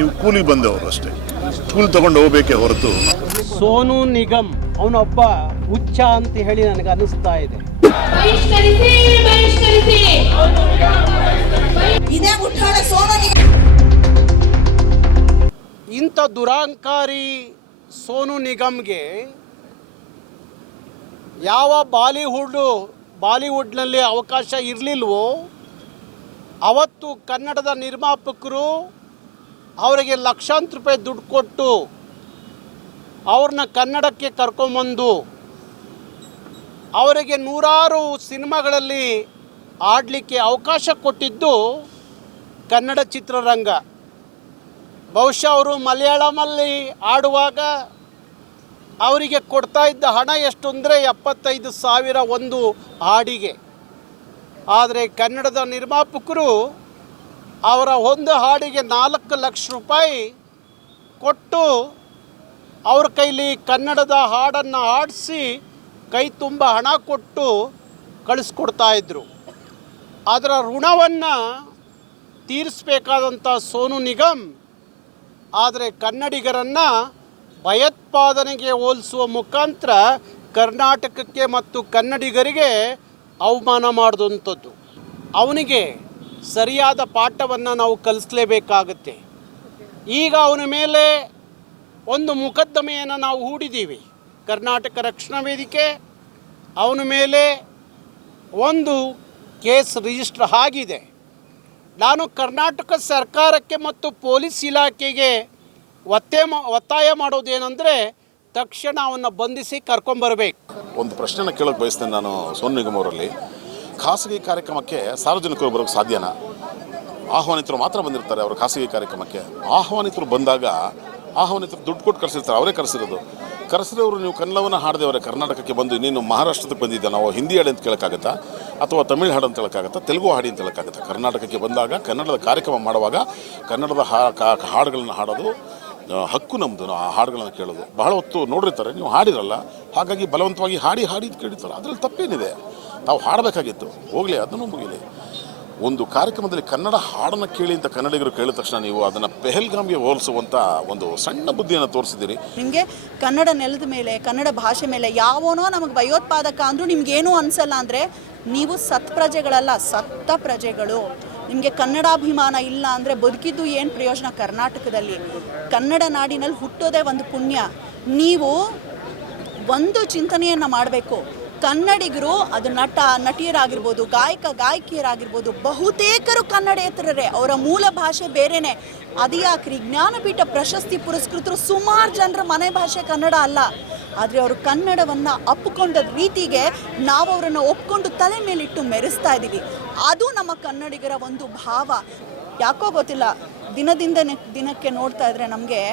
ನೀವು ಕೂಲಿ ಬಂದವರು ಅಷ್ಟೇ, ಕೂಲಿ ತಗೊಂಡು ಹೋಗಬೇಕೇ ಹೊರತು. ಸೋನು ನಿಗಮ್ ಅವನೊಬ್ಬ ಹುಚ್ಚ ಅಂತ ಹೇಳಿ ನನಗೆ ಅನಿಸ್ತಾ ಇದೆ. ಇಂಥ ದುರಾಂಕಾರಿ ಸೋನು ನಿಗಮ್ಗೆ ಯಾವ ಬಾಲಿವುಡ್ನಲ್ಲಿ ಅವಕಾಶ ಇರಲಿಲ್ವೋ ಅವತ್ತು ಕನ್ನಡದ ನಿರ್ಮಾಪಕರು ಅವರಿಗೆ ಲಕ್ಷಾಂತರ ರೂಪಾಯಿ ದುಡ್ಡು ಕೊಟ್ಟು ಅವ್ರನ್ನ ಕನ್ನಡಕ್ಕೆ ಕರ್ಕೊಂಬಂದು ಅವರಿಗೆ ನೂರಾರು ಸಿನಿಮಾಗಳಲ್ಲಿ ಆಡಲಿಕ್ಕೆ ಅವಕಾಶ ಕೊಟ್ಟಿದ್ದು ಕನ್ನಡ ಚಿತ್ರರಂಗ. ಬಹುಶಃ ಅವರು ಮಲಯಾಳಮಲ್ಲಿ ಆಡುವಾಗ ಅವರಿಗೆ ಕೊಡ್ತಾ ಇದ್ದ ಹಣ ಎಷ್ಟು ಅಂದರೆ 75,000 ಒಂದು ಹಾಡಿಗೆ. ಆದರೆ ಕನ್ನಡದ ನಿರ್ಮಾಪಕರು ಅವರ ಒಂದು ಹಾಡಿಗೆ 4 ಲಕ್ಷ ರೂಪಾಯಿ ಕೊಟ್ಟು ಅವ್ರ ಕೈಲಿ ಕನ್ನಡದ ಹಾಡನ್ನು ಹಾಡಿಸಿ ಕೈ ತುಂಬ ಹಣ ಕೊಟ್ಟು ಕಳಿಸ್ಕೊಡ್ತಾಯಿದ್ರು. ಅದರ ಋಣವನ್ನು ತೀರಿಸಬೇಕಾದಂಥ ಸೋನು ನಿಗಮ್ ಆದರೆ ಕನ್ನಡಿಗರನ್ನು ಭಯೋತ್ಪಾದನೆಗೆ ಹೋಲಿಸುವ ಮುಖಾಂತರ ಕರ್ನಾಟಕಕ್ಕೆ ಮತ್ತು ಕನ್ನಡಿಗರಿಗೆ ಅವಮಾನ ಮಾಡಿದಂಥದ್ದು. ಅವನಿಗೆ ಸರಿಯಾದ ಪಾಠವನ್ನು ನಾವು ಕಲಿಸಲೇಬೇಕಾಗುತ್ತೆ. ಈಗ ಅವನ ಮೇಲೆ ಒಂದು ಮೊಕದ್ದಮೆಯನ್ನು ನಾವು ಹೂಡಿದ್ದೀವಿ. ಕರ್ನಾಟಕ ರಕ್ಷಣಾ ವೇದಿಕೆ ಅವನ ಮೇಲೆ ಒಂದು ಕೇಸ್ ರಿಜಿಸ್ಟರ್ ಆಗಿದೆ. ನಾನು ಕರ್ನಾಟಕ ಸರ್ಕಾರಕ್ಕೆ ಮತ್ತು ಪೊಲೀಸ್ ಇಲಾಖೆಗೆ ಒತ್ತಾಯ ಮಾಡೋದೇನೆಂದರೆ ತಕ್ಷಣ ಅವನ್ನ ಬಂಧಿಸಿ ಕರ್ಕೊಂಬರ್ಬೇಕು. ಒಂದು ಪ್ರಶ್ನೆನ ಕೇಳೋಕೆ ಬಯಸ್ತೇನೆ ನಾನು ಸೋನು ನಿಗಮ್ ಅವರಲ್ಲಿ. ಖಾಸಗಿ ಕಾರ್ಯಕ್ರಮಕ್ಕೆ ಸಾರ್ವಜನಿಕರು ಬರೋಕ್ಕೆ ಸಾಧ್ಯನಾ? ಆಹ್ವಾನಿತರು ಮಾತ್ರ ಬಂದಿರ್ತಾರೆ ಅವರ ಖಾಸಗಿ ಕಾರ್ಯಕ್ರಮಕ್ಕೆ. ಆಹ್ವಾನಿತರು ಬಂದಾಗ ಆಹ್ವಾನಿತರು ದುಡ್ಡು ಕೊಟ್ಟು ಕರೆಸಿರ್ತಾರೆ, ಅವರೇ ಕರೆಸಿದವರು ನೀವು ಕನ್ನಡವನ್ನು ಹಾಡದೇವರೇ ಕರ್ನಾಟಕಕ್ಕೆ ಬಂದು ನೀನು ಮಹಾರಾಷ್ಟ್ರಕ್ಕೆ ಬಂದಿದ್ದ ನಾವು ಹಿಂದಿ ಹಾಡು ಅಂತ ಕೇಳೋಕ್ಕಾಗತ್ತಾ, ಅಥವಾ ತಮಿಳು ಹಾಡು ಅಂತ ಹೇಳೋಕ್ಕಾಗತ್ತಾ, ತೆಲುಗು ಹಾಡಿ ಅಂತ ಹೇಳೋಕ್ಕಾಗತ್ತಾ? ಕರ್ನಾಟಕಕ್ಕೆ ಬಂದಾಗ ಕನ್ನಡದ ಕಾರ್ಯಕ್ರಮ ಮಾಡುವಾಗ ಕನ್ನಡದ ಹಾಡುಗಳನ್ನು ಹಾಡೋದು ಹಕ್ಕು ನಮ್ಮದು. ಆ ಹಾಡುಗಳನ್ನು ಕೇಳೋದು ಬಹಳ ಹೊತ್ತು ನೋಡಿರ್ತಾರೆ, ನೀವು ಹಾಡಿರಲ್ಲ, ಹಾಗಾಗಿ ಬಲವಂತವಾಗಿ ಹಾಡಿ ಕೇಳಿರ್ತಾರೆ. ಅದರಲ್ಲಿ ತಪ್ಪೇನಿದೆ? ತಾವು ಹಾಡಬೇಕಾಗಿತ್ತು, ಹೋಗಲಿ, ಅದನ್ನು ಮುಗಿಲಿ. ಒಂದು ಕಾರ್ಯಕ್ರಮದಲ್ಲಿ ಕನ್ನಡ ಹಾಡನ್ನು ಕೇಳಿ ಅಂತ ಕನ್ನಡಿಗರು ಕೇಳಿದ ತಕ್ಷಣ ನೀವು ಅದನ್ನು ಪೆಹಲ್ಗಾಮ್ಗೆ ಹೋಲಿಸುವಂಥ ಒಂದು ಸಣ್ಣ ಬುದ್ಧಿಯನ್ನು ತೋರಿಸಿದ್ದೀರಿ. ನಿಮಗೆ ಕನ್ನಡ ನೆಲದ ಮೇಲೆ, ಕನ್ನಡ ಭಾಷೆ ಮೇಲೆ ಯಾವನೋ ನಮಗೆ ಭಯೋತ್ಪಾದಕ ಅಂದರೂ ನಿಮಗೇನೂ ಅನಿಸಲ್ಲ ಅಂದರೆ ನೀವು ಸತ್ಪ್ರಜೆಗಳಲ್ಲ, ಸತ್ತ ಪ್ರಜೆಗಳು. ನಿಮಗೆ ಕನ್ನಡಾಭಿಮಾನ ಇಲ್ಲ ಅಂದರೆ ಬದುಕಿದ್ದು ಏನು ಪ್ರಯೋಜನ? ಕರ್ನಾಟಕದಲ್ಲಿ ಕನ್ನಡ ನಾಡಿನಲ್ಲಿ ಹುಟ್ಟೋದೇ ಒಂದು ಪುಣ್ಯ. ನೀವು ಒಂದು ಚಿಂತನೆಯನ್ನು ಮಾಡಬೇಕು. ಕನ್ನಡಿಗರು, ಅದು ನಟಿಯರಾಗಿರ್ಬೋದು, ಗಾಯಕಿಯರಾಗಿರ್ಬೋದು, ಬಹುತೇಕರು ಕನ್ನಡೇತರರೇ. ಅವರ ಮೂಲ ಭಾಷೆ ಬೇರೆಯೇ. ಅದ್ಯಾಕ್ರಿ ಜ್ಞಾನಪೀಠ ಪ್ರಶಸ್ತಿ ಪುರಸ್ಕೃತರು ಸುಮಾರು ಜನರ ಮನೆ ಭಾಷೆ ಕನ್ನಡ ಅಲ್ಲ. ಆದರೆ ಅವರು ಕನ್ನಡವನ್ನು ಅಪ್ಪಿಕೊಂಡ ರೀತಿಗೆ ನಾವು ಅವರನ್ನು ಒಪ್ಕೊಂಡು ತಲೆ ಮೇಲಿಟ್ಟು ಮೆರೆಸ್ತಾ ಇದ್ದೀವಿ. ಅದು ನಮ್ಮ ಕನ್ನಡಿಗರ ಒಂದು ಭಾವ. ಯಾಕೋ ಗೊತ್ತಿಲ್ಲ, ದಿನಕ್ಕೆ ನೋಡ್ತಾ ಇದ್ರೆ ನಮಗೆ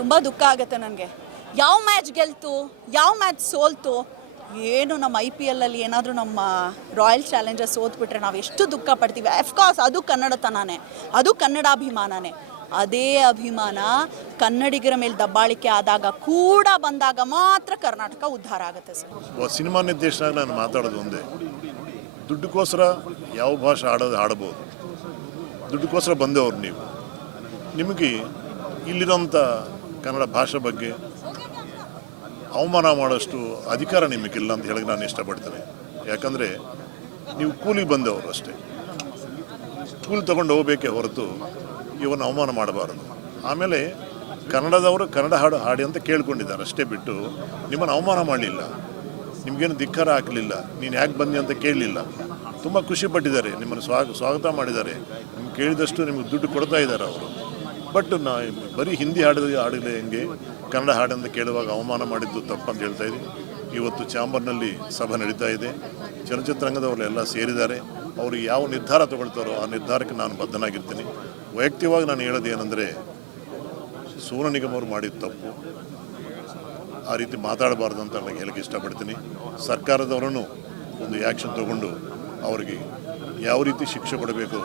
ತುಂಬ ದುಃಖ ಆಗುತ್ತೆ. ನನಗೆ ಯಾವ ಮ್ಯಾಚ್ ಗೆಲ್ತು, ಯಾವ ಮ್ಯಾಚ್ ಸೋಲ್ತು, ಏನು ನಮ್ಮ IPL ಅಲ್ಲಿ ಏನಾದರೂ ನಮ್ಮ ರಾಯಲ್ ಚಾಲೆಂಜರ್ಸ್ ಸೋತ್ಬಿಟ್ರೆ ನಾವು ಎಷ್ಟು ದುಃಖ ಪಡ್ತೀವಿ. ಅಫ್ಕೋರ್ಸ್ ಅದು ಕನ್ನಡತನನೇ, ಅದು ಕನ್ನಡಾಭಿಮಾನನೇ. ಅದೇ ಅಭಿಮಾನ ಕನ್ನಡಿಗರ ಮೇಲೆ ದಬ್ಬಾಳಿಕೆ ಆದಾಗ ಕೂಡ ಬಂದಾಗ ಮಾತ್ರ ಕರ್ನಾಟಕ ಉದ್ಧಾರ ಆಗುತ್ತೆ ಸರ್. ಸಿನಿಮಾ ನಿರ್ದೇಶನ ನಾನು ಮಾತಾಡೋದು ಒಂದೇ, ದುಡ್ಡುಗೋಸ್ಕರ ಯಾವ ಭಾಷೆ ಹಾಡಬಹುದು. ದುಡ್ಡುಗೋಸ್ಕರ ಬಂದವರು ನೀವು. ನಿಮಗೆ ಇಲ್ಲಿರೋಂಥ ಕನ್ನಡ ಭಾಷೆ ಬಗ್ಗೆ ಅವಮಾನ ಮಾಡೋಷ್ಟು ಅಧಿಕಾರ ನಿಮಗಿಲ್ಲ ಅಂತ ಹೇಳಕ್ಕೆ ನಾನು ಇಷ್ಟಪಡ್ತೇನೆ. ಯಾಕಂದರೆ ನೀವು ಕೂಲಿ ಬಂದವರು ಅಷ್ಟೇ, ಕೂಲಿ ತಗೊಂಡು ಹೋಗಬೇಕೇ ಹೊರತು ಇವನ್ನ ಅವಮಾನ ಮಾಡಬಾರದು. ಆಮೇಲೆ ಕನ್ನಡದವರು ಕನ್ನಡ ಹಾಡಿ ಅಂತ ಕೇಳ್ಕೊಂಡಿದ್ದಾರೆ ಅಷ್ಟೇ ಬಿಟ್ಟು ನಿಮ್ಮನ್ನು ಅವಮಾನ ಮಾಡಲಿಲ್ಲ, ನಿಮಗೇನು ಧಿಕ್ಕಾರ ಹಾಕಲಿಲ್ಲ, ನೀನು ಯಾಕೆ ಬಂದಿ ಅಂತ ಕೇಳಲಿಲ್ಲ. ತುಂಬ ಖುಷಿಪಟ್ಟಿದ್ದಾರೆ, ನಿಮ್ಮನ್ನು ಸ್ವಾಗತ ಮಾಡಿದ್ದಾರೆ, ನಿಮ್ಗೆ ಕೇಳಿದಷ್ಟು ನಿಮಗೆ ದುಡ್ಡು ಕೊಡ್ತಾ ಇದ್ದಾರೆ ಅವರು. ಬಟ್ ಬರೀ ಹಿಂದಿ ಹಾಡಲೇ ಹೆಂಗೆ, ಕನ್ನಡ ಹಾಡಂತ ಕೇಳುವಾಗ ಅವಮಾನ ಮಾಡಿದ್ದು ತಪ್ಪಂತ ಹೇಳ್ತಾ ಇದ್ದೀನಿ. ಇವತ್ತು ಚಾಂಬರ್ನಲ್ಲಿ ಸಭೆ ನಡೀತಾ ಇದೆ, ಚಲನಚಿತ್ರರಂಗದವರೆಲ್ಲ ಸೇರಿದ್ದಾರೆ. ಅವರು ಯಾವ ನಿರ್ಧಾರ ತಗೊಳ್ತಾರೋ ಆ ನಿರ್ಧಾರಕ್ಕೆ ನಾನು ಬದ್ಧನಾಗಿರ್ತೀನಿ. ವೈಯಕ್ತಿಕವಾಗಿ ನಾನು ಹೇಳೋದು ಏನಂದರೆ, ಸೋನು ನಿಗಮ್ ಅವರು ಮಾಡಿದ ತಪ್ಪು, ಆ ರೀತಿ ಮಾತಾಡಬಾರ್ದು ಅಂತ ನನಗೆ ಹೇಳಕ್ಕೆ ಇಷ್ಟಪಡ್ತೀನಿ. ಸರ್ಕಾರದವರನ್ನು ಒಂದು ಆ್ಯಕ್ಷನ್ ತಗೊಂಡು ಅವರಿಗೆ ಯಾವ ರೀತಿ ಶಿಕ್ಷೆ ಕೊಡಬೇಕು